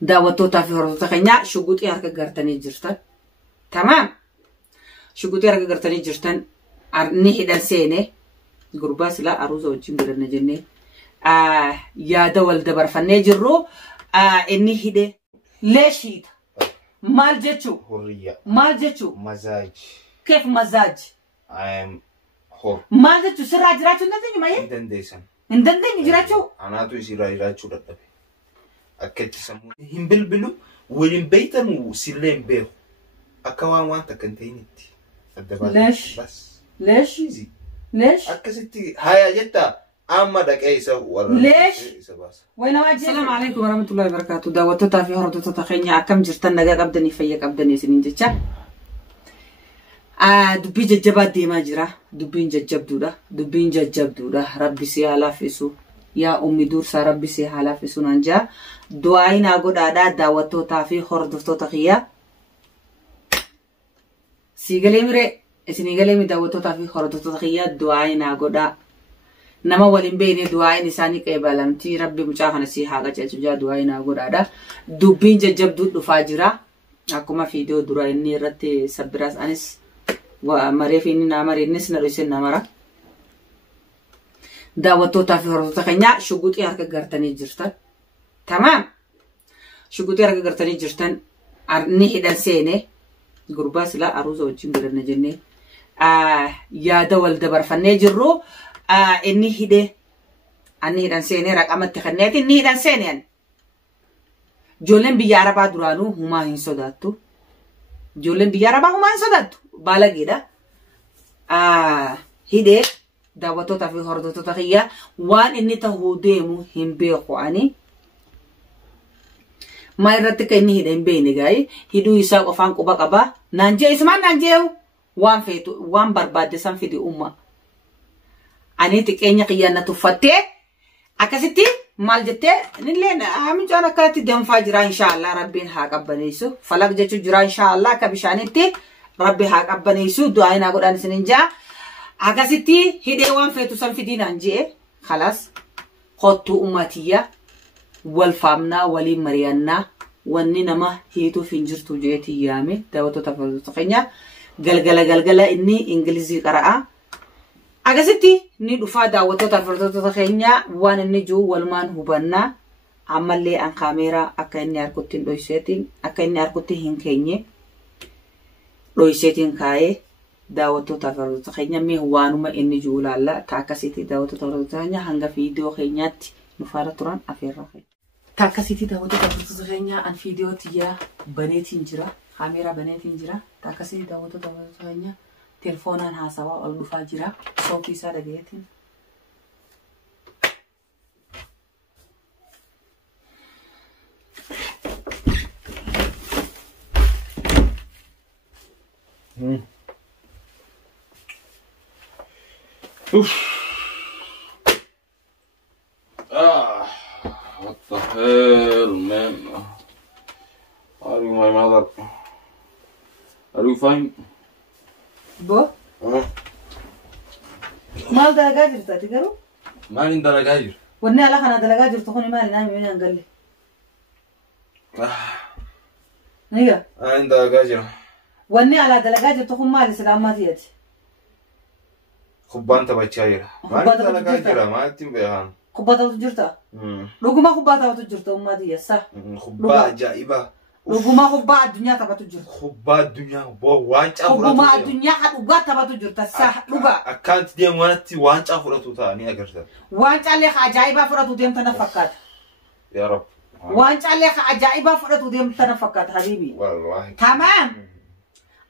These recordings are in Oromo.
daawwattoota fi hordoftoota keenya shuguxii harka gartanii jirtan. Tamam. Shuguxii harka gartanii jirtan ni hidhan seene gurbaa silaa aruuza wajjin godhanna jennee yaada wal dabarfannee jirru inni hidhe leeshiita. Maal jechuu? Hurriya. Maal jechuu? Mazaaj. Keef mazaaj? I am hor. Maal jechuu sirraa jiraachuu hin dandeenyu maayee? Hin dandeessan. Hin dandeenyu jiraachuu? Anaatu isirraa jiraachuu dadhabe. Akka itti sammuu hin bilbilu waliin beeytan sillee hin beeku. Akka waan takka hin ta'initti. Leesh. Leesh. ليش؟ أكستي هاي جتا أما دقيسة ولا ليش؟ وين واجه؟ السلام عليكم ورحمة الله وبركاته. دعوتنا في هردوتنا خيني أكم جرتنا نجا قبضني فيا قبضني سنين جتة. دبي ججبات دي ما جرا دبين ججب دودا دبين ججب دودا ربي سيها فيسو يا أمي دور سربي سيها فيسو نانجا دعائنا أقول أدا دعوتنا في هردوتنا خيا سيجلي مري اسنيغلي مي دعوتنا في هردوتنا خيا دعائنا أقول nama walin beene du'aayin isaanii qeebalamti rabbi mucaa kana si haa qaceelchu du'aayina godhaadha dubbiin jajjabduu dhufaa jira akkuma viidiyoo dura inni irratti sabbiraas anis mareef inni na mareenis na dhoysen namara daawwattootaa fi hordoftoota keenya shuguxii harka gartanii jirtan. Tamam. Shuguxii harka gartanii jirtan ni hidhan seene gurbaa silaa aruuza wajjin godhanna jennee yaada wal dabarfannee jirru inni hidhe anni hidhan seene raqamatti kanneeti inni hidhan seeneen ijoolleen biyya arabaa duraanuu humaa hin sodaattu. Ijoolleen biyya arabaa humaa hin sodaattu baalageedha. Hidhee daawwattootaa fi hordoftoota kiyya waan inni tahuu deemu hin beeku ani maa irratti kan inni hidhe hin beekne gaayi hidhuu isaa qofaan quba qaba naan jee isumaan naan jeewu waan feetu waan barbaadde san fidi umma ani xiqqeenya kiyyaanna tuffattee akkasitti maal jettee nilleen amicaan akkatti danfaa jira inshaallah rabbiin haa qabbaneessu falaq jechuu jira inshaallah akka bishaanitti rabbi haa qabbaneessu du'aayinaa godhaan isinin jaa akkasitti hidhee waan feetu san fidiinaan jee khalaas qottuu ummatiyya wal faamnaa waliin mari'annaa wanni nama hiituuf hin jirtu jeetii yaame daawwattoota fi hordoftoota keenya galgala inni ingilizii qara'a. Akkasitti ni dhufaa daawwattoota fi hordoftoota keenya waan inni jiru walumaan hubannaa ammallee an kaameeraa akka inni harkutti hin dhoyseetiin akka inni harkutti hin keenye dhoyseetiin kaa'ee daawwattoota fi hordoftoota keenya mee waanuma inni jiru laalla akkasitti daawwattoota fi hordoftoota keenya hanga viidiyoo keenyaatti nu faana turan afeerraa keenya. Akkasitti daawwattoota fi hordoftoota keenya an viidiyoo tiyyaa baneetiin jira kaameeraa baneetiin jira akkasitti daawwattoota fi hordoftoota keenya. Telefoonaan haasawaa ol dhufaa jira sautii isaa dhagayeetiin. What the hell, man? Are you my mother? Are you fine? Bo? Maal dalagaa jirtaati garuu? Maalin dalagaa jiru? Wanni ala kana dalagaa jirtu kuni maali naami mina hin galle? Niga? Maalin dalagaa jira? Wanni ala dalagaa jirtu kun maali silaammaatiyaati? Kubbaan taphachaa jira. Maalin dalagaa jira? Maalitti hin beekan? Kubbaa taphatu jirta? Dhuguma kubbaa taphatu jirta ummaatiyya sa? Kubbaa ajaa'ibaa. Dhuguma kubbaa addunyaa taphatu jirta. Kubbaa addunyaa waancaa fudhatu. Dhuguma addunyaa dhugaa taphatu jirta sa dhugaa. Akkaanti deemu wanatti waancaa fudhatu ta'anii agarsiisa. Waancaalee ajaa'ibaa fudhatu deemta na fakkaata. Yaa Rabbi. Waancaalee ajaa'ibaa fudhatu deemta na fakkaata habiibi. Wallaahi. Tamam.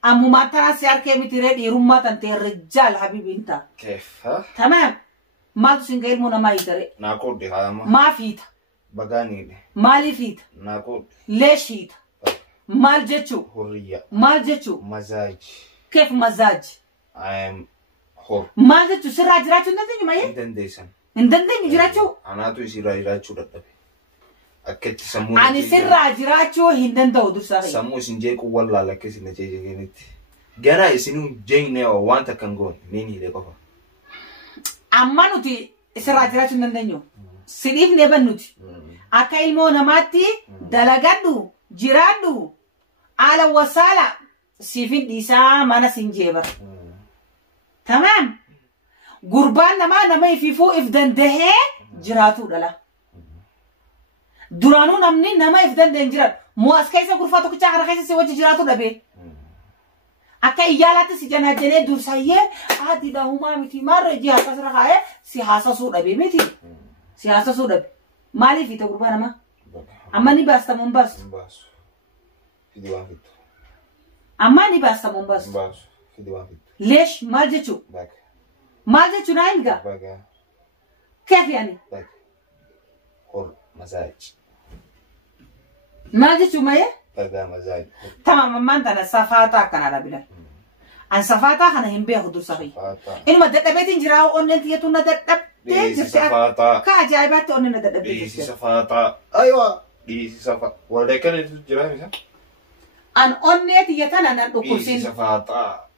Ammumaa taraa si harkee mitiree dhiirummaa tantee rijaal habiibi inta. Keessa. Tamam. Maaltu singa ilmoo namaa hiitare? Naa koodde haama. Maaf hiita? Bagaaniidhe. Maaliif hiita? Naa koodde. Leesh hiita? Maal jechuu? Hurriya. Maal jechuu? Mazaaj. Keef mazaaj? I am hor. Maal jechuu sirraa jiraachuu hin dandeenyu maayee? Hin dandeessan. Hin dandeenyu jiraachuu? Anaatu isirraa jiraachuu dadhabe. Akka itti sammuu. Ani sirraa jiraachuu hin danda'u dursaa. Sammuu isin jeequu wallaala akka isin jeeqanitti. Gara isinuu jeeqnee wanta kan goone niin hidhee qofa. Amma nuti sirraa jiraachuu hin dandeenyu. Sidif nebannuti. Akka ilmoo namaatti dalagadhu jiraadhu ala wasala sifin dhiisaa mana sinjeebar. Tamam. Gurbaan nama ififuu if dandahee jiraatu dhala. Duraanuu namni nama if dandahee jiraatu. Moo as keessa gurfaa tokkichaa kana keessa si wajji jiraatu dhabe. Akka iyyaalaatti si janaajanee dursayyee haadhiidha humaa miti marra ijji haasasirra kaa'ee si haasasuu dhabe miti. Si haasasuu dhabe. Maaliif ita gurbaa namaa? Amma ni baasta moo hin baastu? Hin baasu. Fidi waan fittu. Amma ni baasta moo hin baastu? Hin baasu. Fidi waan fittu. Leesh maal jechuu? Baga. Maal jechuu naa hin gaa? Baga. Keef yaani? Baga. Hor mazaaj. Maal jechuu mayee? Baga mazaaj. Tamam ammaan tana safaataa akkanaadha bilan. An safaataa kana hin beeku dursa kiyya. Safaataa. Inuma dadhabeetiin jiraa onneen tiyyatu na dadhabdee Dhiisi jirti. safaataa. Ka ajaa'ibaatti onneen na dadhabdee Dhiisi jirti. safaataa. Aywa. Dhiisi safaataa. Wallee kana jira misa? An onnee tiyyatana nan Dhiisi dhukkubsiin. safaataa.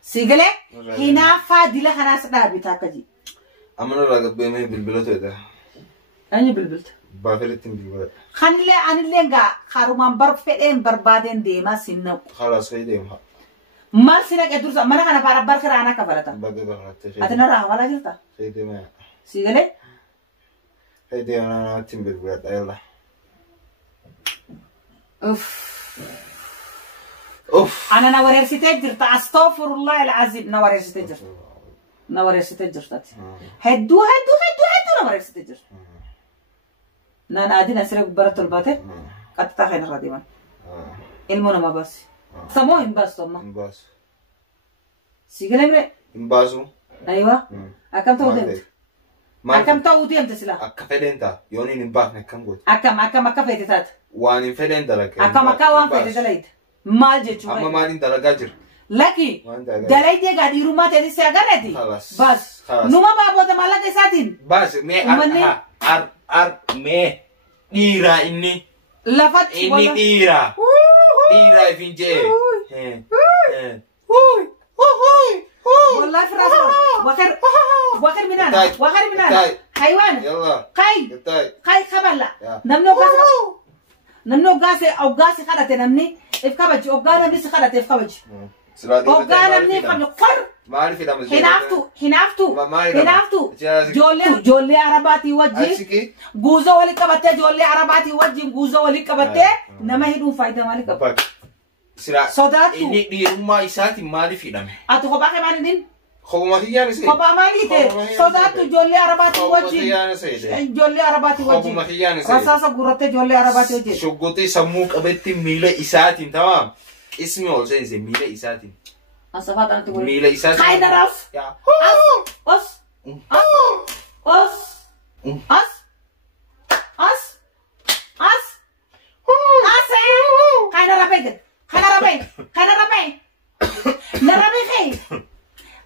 Sigalee hinaaffaa dila kanaas dhaabitaa akka ji. Amma nurraa gabbeemee bilbila ta'edha. Anyi bilbilta. Baafiritti bilbila. Anillee gaa harumaan fedheen barbaadeen deemaa sinnaqu. Khalaas fayyadama. Maal sinaqee dursa mana kana baarabbar kiraanaa kafalata. Baga garaatti Ati narraa hawalaa jirta? fayyadama. Sigalee Fayyadama naatti bilbiladha yalla. Uff. ana na wareersitee jirta astaghfirullah alazim na wareersitee jirta. Na wareersitee jirta. Hedduu na wareersitee jirta. Naan aadin asiree gubbara tolbaate qaxxaa kan irra deeman. Ilmoo nama baasi. Samoo hin baastu amma. Hin baasu. Sigalee bire. Hin baasu. Aywa. Akkam ta'uu deemte? Akkam ta'uu deemte sila? Akka fedhen ta'a. Yoon hin baafne akkam gooti. Akka feete taate. Waan hin fedhen dalaga. Akkam akka waan feete dalayte. Maal jechuudha? Amma maaliin dalagaa jira? Laki Waan dalagaa. dalaytee gaa dhiirummaa ta'e si agarreeti. Khalas. Bas. Khalas. Numa baaboota maallaqa isaatiin. Baas mee Uummanni- mee dhiiraa inni. Lafatti Inni dhiiraa. Dhiiraa ifin jee. والله فراس وخر منانا طيب. وخر منانا طيب. حيوان Yalla. قاي Gattaay. قاي خبلا يا. نمنو قاسي او قاسي خلت نمني اف كبج او قانا نسي خلت اف كبج Silaa او dhiirota قانا maaliif نمني hidhama? قبل قر Maaliif hidhama? هنافتو جولي عرباتي وجي Achiki. غوزو ولي قبته جولي عرباتي وجي غوزو ولي قبته نما هيدو فايده مالك Bakka. Silaa صداتو inni dhiirummaa isaatiin maaliif hidhame? اتو خباك مالين Khobuma kiyyaan isa. خبا ماليته صداتو جولي عرباتي Khobuma وجي kiyyaan isa. جولي عرباتي وجي Khobuma kiyyaan isa. رصاصة قررت جولي عرباتي وجي Shoggotii sammuu qabetti miila isaatiin tamam. Ismi ol seense miila isaatiin. أصفات أنت تقول Miila isaatiin. خايدة راس Yaa. أس خايدة رابي نرابي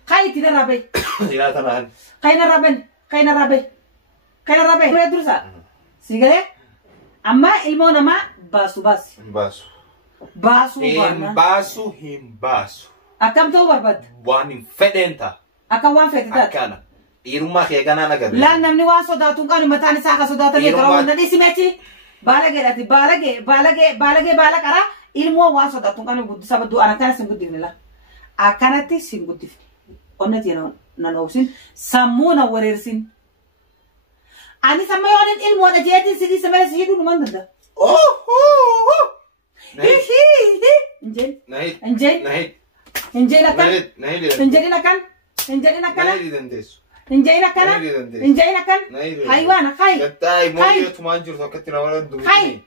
خايتي نرابي Silaa tanaan. خايدة رابي ما يدرسها سيجري أما إلمونا ما باسو باس Hin baasu. باسو Hin بانا baasu. Hin baasu. أكم تو بربد Waan hin fedhen ta'a. أكم وان فتدات Akkana. Dhiirummaa kee ganaan agarre. لا نمني وان صداتون كانوا متاني ساقا صداتون يقرأون ندي سمعتي بالغ أرا إلمو وان صداتون كانوا قد سبدو أنا كان سنقد لا أكانتي سنقد أنتي نانوسين سمونا وريرسين أنا سمعون إلمو أنا جيتي سيدي سمعت سيدو نمان ده Nahid. إنجيل Nahid. إنجيل أكان Nahid. إنجيل أكان إنجيل أكان Nahid dandeessu. إنجيل أكان إنجيل أكان Nahid. حيوان خاي Gattaay mooyyee tumaan jirtu akkatti nama dubbifne. Hai.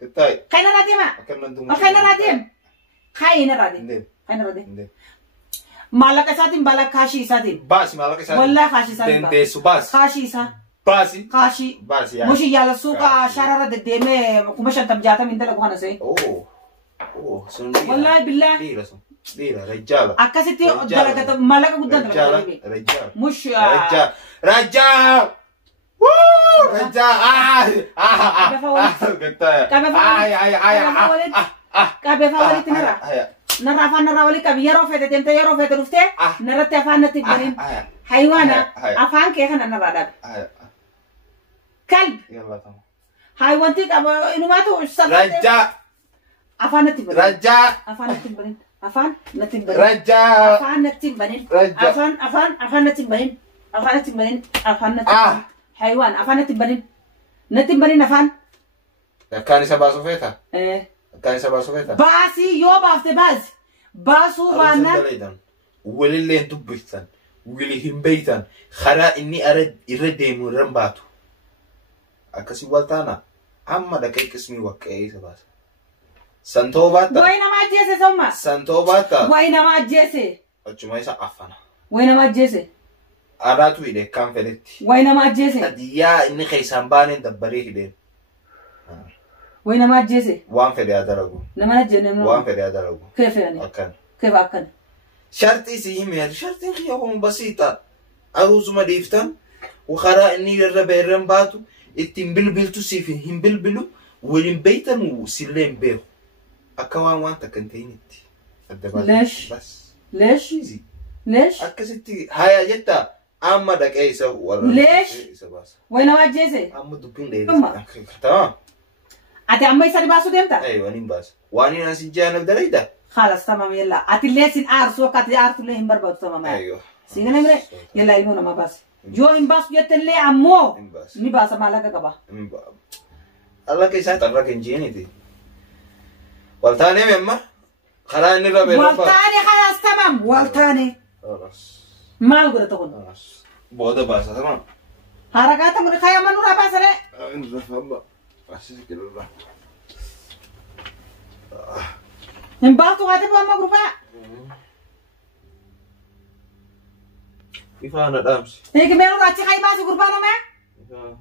Gattaay. خاينا راديما Akka nan dubbifne. خاينا راديم خاينا راديم Indeen. خاينا راديم Indeen. مالك ساتين بالك خاشي ساتين Baasi maallaqa isaatiin. والله خاشي ساتين Dandeessu baasi. خاشي سا Baasi. خاشي Baasi yaa. مش يلا السوق خاشي. شارع الدمه كمش انت بجاتا من دلك وانا سي Sun dhiira. والله بالله Dhiira sun. Dhiira. Rajjaala. اكاسيتي دلك مالك قدام Rajjaala. دلك Rajjaala. مش Rajjaala. Rajjaala. Woo! Rajjaala. Gattaay. كابي فاولت نرى نرى فان نرى ولي كابي يرو فيت تمت يرو فيت رفته نرى تفان نتبرين حيوانا افان كيف انا نرى داب كلب يلا تمام هاي وانتك أبا إنه ما تو رجع أفان نتبرين رجع أفان نتبرين أفان نتبرين رجع أفان نتبرين رجع أفان نتبرين أفان نتبرين أفان نتبرين حيوان أفان نتبرين أفان كان يسبا سوفيتا إيه كان يسبا سوفيتا باسي يوب أفتي باسو بانا ولله دبيتن ولهم بيتن خرا إني أرد ديمو رمباتو أكسي والتانا أما دكاي كسمي وكاي سباس سنتو باتا وين ما جيسي سوما سنتو باتا وين ما جيسي أجمعي سأفنا وين ما جيسي أراتو إلي كان فلتي وين ما جيسي أديا إني خيسان بانين دبريه دين وين ما جيسي وان فدي أدرغو لما نجي وان فدي أدرغو كيف يعني أكن كيف أكن شرطي سيمير شرطي خيهم بسيطة أروز ما ديفتن وخرا إني الربيرن باتو اتم بلبلتو سيفين هم بلبلو ولين بيتن وسلين بيو أكوان وانتا كنتينتي ليش بس ليش إيزي ليش أكستي هيا جتا أما دك أيسا ولا ليش وين ما جيسي أما دبين ليلة تمام أتي أمي سري باسو ديمتا أيوة نيم باس واني ناسي جانا بدريدا خلاص تمام يلا أتي ليسين أرسو كاتي أرسو لهم بربط تمام أيوة سيغنا مري يلا يمونا ما باس جو إن باس يتن لي أمو نيم باس ني باس ما لك كبا الله كيسا ترك إنجيني تي والتاني مما خلا إني ربي والتاني خلاص تمام والتاني خلاص ما أقول تقول خلاص بودا باسا تمام حركات من خيام من نورا باس ري إن رفع بس كده إن باسو هاتي بوا ما غرفا كيف أنا دامس هيك ميرو راتي خاي باسو غرفا نما